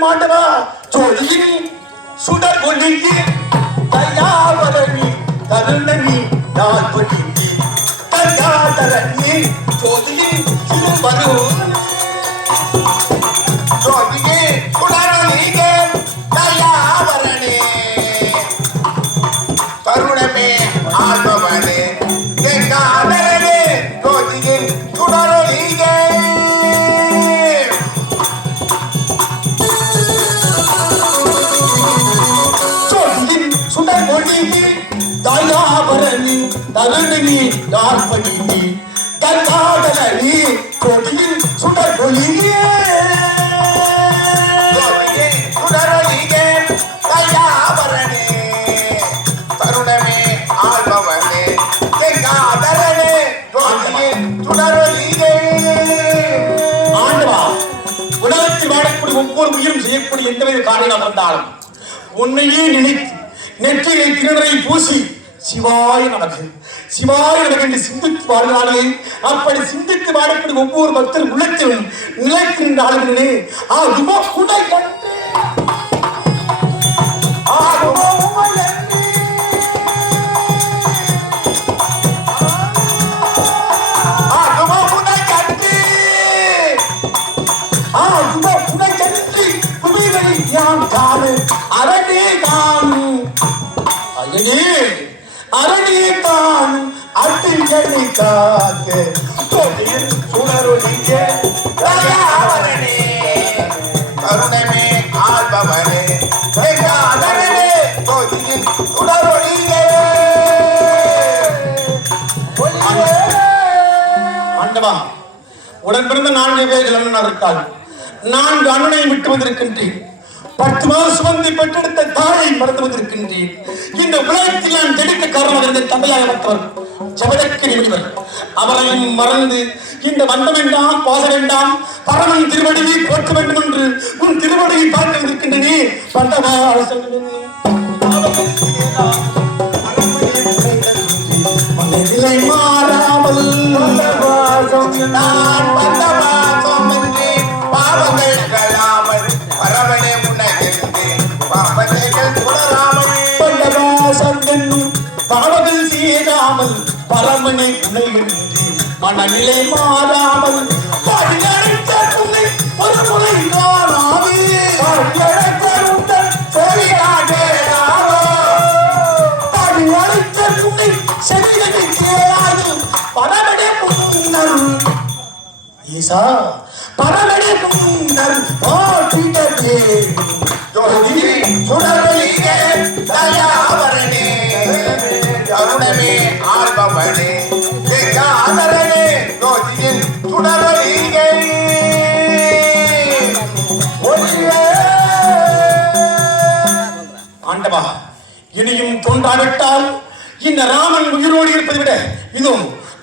மாட்டவா? சொல்லி சுடர் ஒழுங்கி தயாவரணி தருணனி நாற்படி தயாதரணி ஜோதியின் சிறு வரும் நீ நாற்படி நீ ஜோதியின் சுடரொளிகே ஜோதியே சுடரொளிகே தயாவரணே தருணமே ஆழ்பவனே ஆண்டவா உலகத்தில் வாழக்கூடிய ஒவ்வொரு உயிரும் செய்யக்கூடிய எந்தவித காரியம் வந்தாலும் உன்னையே நினைத்து நெற்றியை திருநரை பூசி சிவாய நமக்கு சிவாய என்று சிந்தித்து வாழ்வானே அப்படி சிந்தித்து வாழக்கூடிய ஒவ்வொரு பக்தர் உள்ளத்திலும் நிலைக்கின்ற ஆளுநரே ஆகுமோ குடை கட்டு ஆகுமோ காத்து. தொழில் கருணமே ஆள்பவனே தொழில் ஆண்டவா உடன் பிறந்த நான்கு பேர் அண்ணன் இருக்காள் நான்கு அண்ணனை விட்டு வந்திருக்கின்றேன் பத்து மாதம் சுமந்தி பெற்றெடுத்த தாயை மறந்து வந்திருக்கின்றேன் இந்த உலகத்தில் நான் தெடுக்க காரணமாக இருந்த ஜபதற்கு நிமிடவர் அவரையும் மறந்து இந்த வண்டம் வேண்டாம் பாச வேண்டாம் பரமன் திருவடியை போற்ற வேண்டும் என்று உன் திருவடியை பார்க்க இருக்கின்றனே பண்டவா மனதிலை மனம் தீராமல் பரமனை உணர்கின்றேன் மனநிலை மாறாமல் பாடியடைத்த உன்னை ஒரு முறை காணாமே பாடியடைத்த உங்கள் சரியாக பாடி அழைத்த உன்னை கேளாது முன்னர் ஈசா முன்னர் பாட்டிடவே சுடரொலிகே ஆண்டவா இனியும் தோன்றாவிட்டால் இந்த ராமன் உயிரோடு இருப்பதை விட இதோ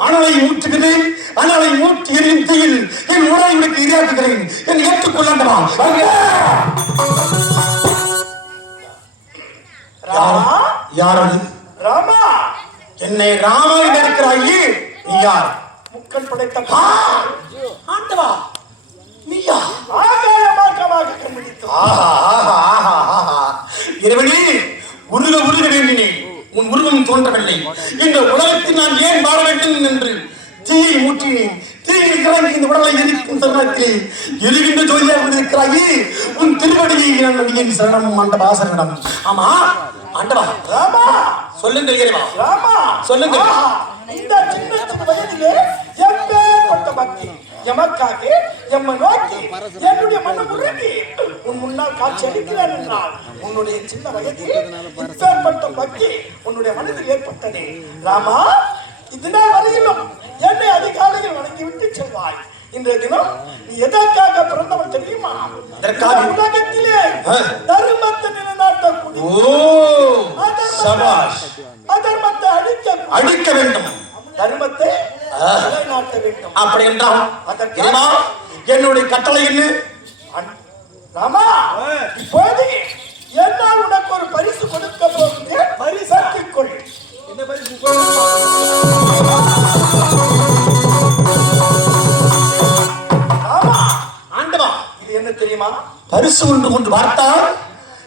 அனலை ஊற்றுகிறேன் அனலை ஊற்றி எரியும் தீயில் என் உடலை உனக்கு இரையாக்குகிறேன் என் ஏற்றுக்கொள்ளண்டவா ராமா? யார் அது ராமா என்னை ராமா என்று இருக்கிறாயே நீ யார்? முக்கன் படைத்த ஆண்டவா நீயா ஆகாயமாக்கமாக கண்பிடித்து ஆஹா ஆஹா ஆஹா ஆஹா. இறைவனே உருக உருக வேண்டினேன் உன் உருவம் தோன்றவில்லை. இந்த உலகத்தில் நான் ஏன் வாழ வேண்டும் என்று தீயை ஊற்றினேன். தீயில் கிளம்பி இந்த உடலை எரிக்கும் தருணத்தில் எரிகின்ற ஜோதியாக இருக்கிறாயே உன் திருவடியை நான் நடிகேன் சரணம் ஆண்டவா பாசனிடம் ஆமா ஆண்டவா. ராமா. சொல்லுங்கள் இறைவா. ராமா. சொல்லுங்க. இந்த சின்ன சின்ன வயதிலே எப்பேற்பட்ட பக்தி. எமக்காக எம்மை நோக்கி என்னுடைய மனம் உருகி உன் முன்னால் காட்சி அளிக்கிறேன் என்றால் உன்னுடைய சின்ன வயதில் இப்பேற்பட்ட பக்தி உன்னுடைய மனதில் ஏற்பட்டதே. ராமா இது நாள் வரையிலும் என்னை அதிகாலையில் வணங்கிவிட்டு செல்வாய். இன்றைய தினம் நீ எதற்காக பிறந்தவன் தெரியுமா? உலகத்திலே. தர்மத்தை நிலைநாட்டக்கூடிய சபாஷ். அதர்மத்தை அழிக்க அடிக்க வேண்டும். தர்மத்தை. நிலைநாட்ட வேண்டும். அப்படி என்றால் அதற்கு- இறைவா என்னுடைய கட்டளை என்ன? அன்- ராமா இப்போது என்னால் உனக்கு ஒரு பரிசு கொடுக்க போகிறேன்? பரிசாக்கிக் கொள் என்ன பரிசு? ராமா ஆண்டவா இது என்ன தெரியுமா? பரிசு ஒன்று கொண்டு பார்த்தால்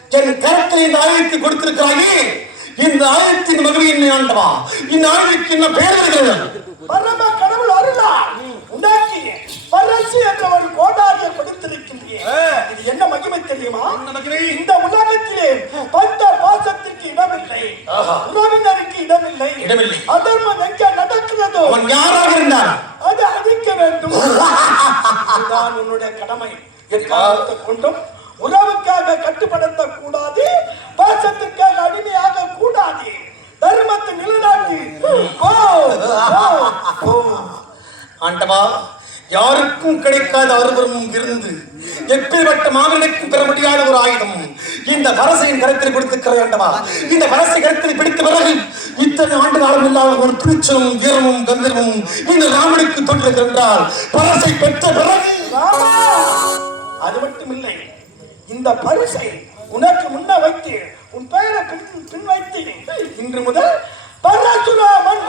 என் கரத்தில் இந்த ஆயுதத்தை கொடுத்திருக்கிறாயே. இந்த ஆயுதத்தின் மகிழ்ச்சி ஆண்டவா? இந்த ஆயுதத்துக்கு என்ன பெயர் வருகிறது? பரம கடவுள் அருளா உண்டாக்கி பரசு என்ற ஒரு கொடுத்திருக்கின்றேன் இது என்ன மகிமை தெரியுமா? இந்த உலகத்திலே பந்த பாசத்திற்கு இடமில்லை. உறவினருக்கு இடமில்லை. இடமில்லை. அதர்மம் எங்க நடக்கிறதோ? யாராக அது அழிக்க வேண்டும். இதுதான் உன்னுடைய கடமை. எக்காலத்தை கொண்டும் உறவுக்காக கட்டுப்படுத்த யாருக்கும் கிடைக்காத அருவரும் இருந்து எப்பேற்பட்ட மாமனுக்கும் பெற முடியாத ஒரு ஆயுதம். இந்த வரசையின் கருத்தில் கொடுத்திருக்கிறது வேண்டவா இந்த வரசை கருத்தில் பிடித்த பிறகு இத்தனை ஆண்டு காலம் இல்லாத ஒரு துணிச்சலும் வீரமும் கம்பீரமும் இந்த ராமனுக்கு தோன்றுகின்றால் பரசை பெற்ற பிறகு அது மட்டும் இல்லை இந்த பரிசை உனக்கு முன்ன வைத்து உன் பெயரை பின் பின் வைத்து இன்று முதல் பரசுராமன்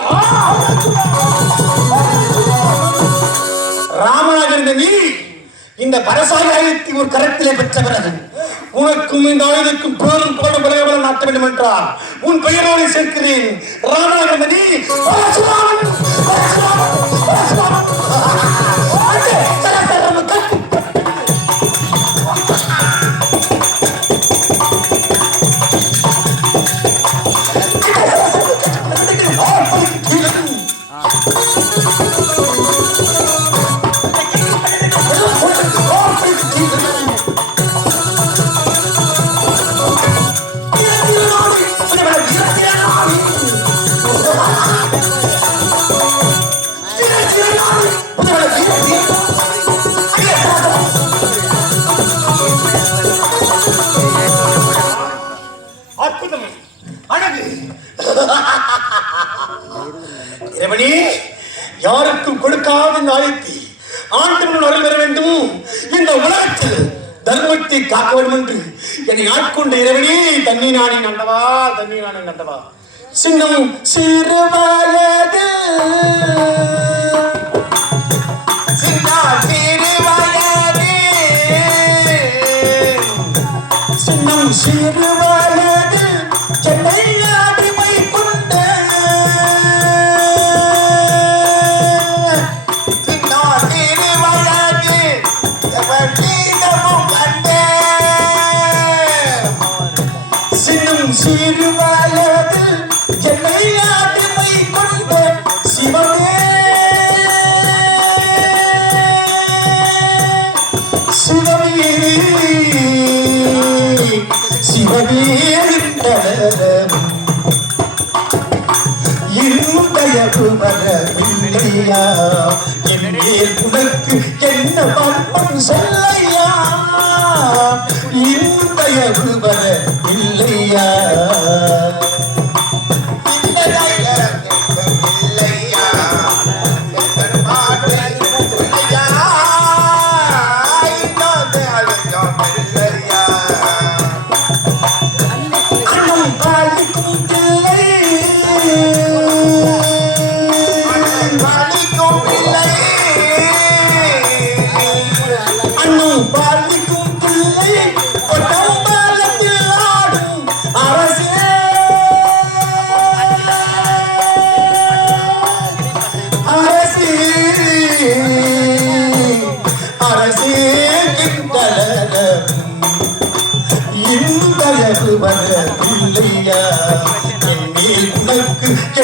ராமனாக நீ இந்த பரசாய ஆயுதத்தை ஒரு கரத்திலே பெற்ற பிறகு உனக்கும் இந்த ஆயுதத்துக்கும் பேரும் போல விளையாட நாட்ட வேண்டும் என்றால் உன் பெயரோடு சேர்க்கிறேன் ராமனாக நீ பரசுராமன், பரசுராமன், பரசுராமன். இறைவனே யாருக்கும் கொடுக்காத இந்த ஆயத்தி ஆண்டவன் அருள் பெற வேண்டும். இந்த உலகத்தில் தர்மத்தை காக்க வேண்டும் என்று என்னை ஆட்கொண்ட இறைவனே தண்ணி நானே நண்டவா தண்ணி நானே நண்டவா. சின்னம் சிறு சின்னா சிறுவயது சின்னம் சிறுவயது சின்னம் சிறுவயது சென்னை அடிமை கொண்ட சிவமே சிவமே சிவமே இருந்தயவு வரவில்லையா என்னேல் உனக்கு என்ன பண்பம் சொல்லையா? இருந்தயவு வரவில்லையா இல்லையா?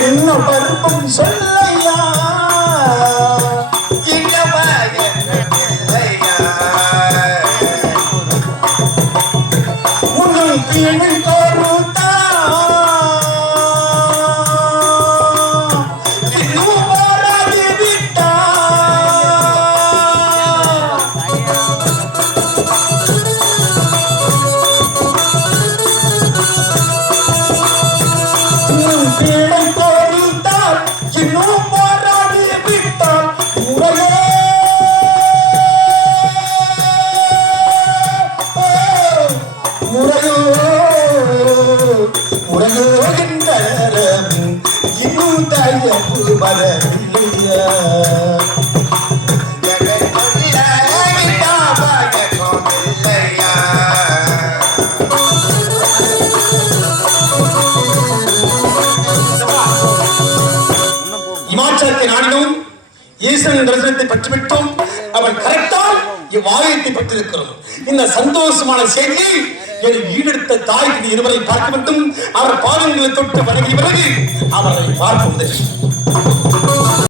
என்ன பருப்பம் சொல்லையா? உனக்கு உறங்குகின்ற இன்னும் தயப்பு வரவில்லையா இமாச்சலத்தை நாடினோம் ஈஸ்வரன் தரிசனத்தை பற்றி விட்டோம் அவன் கரெக்டால் இவ்வாலயத்தை பெற்றிருக்கிறோம். இந்த சந்தோஷமான செய்தி என் ஈடெடுத்த தாய்க்கு இருவரை பார்க்க மட்டும் அவர் பாதங்களை தொட்டு வணங்கிய பிறகு அவரை பார்ப்பது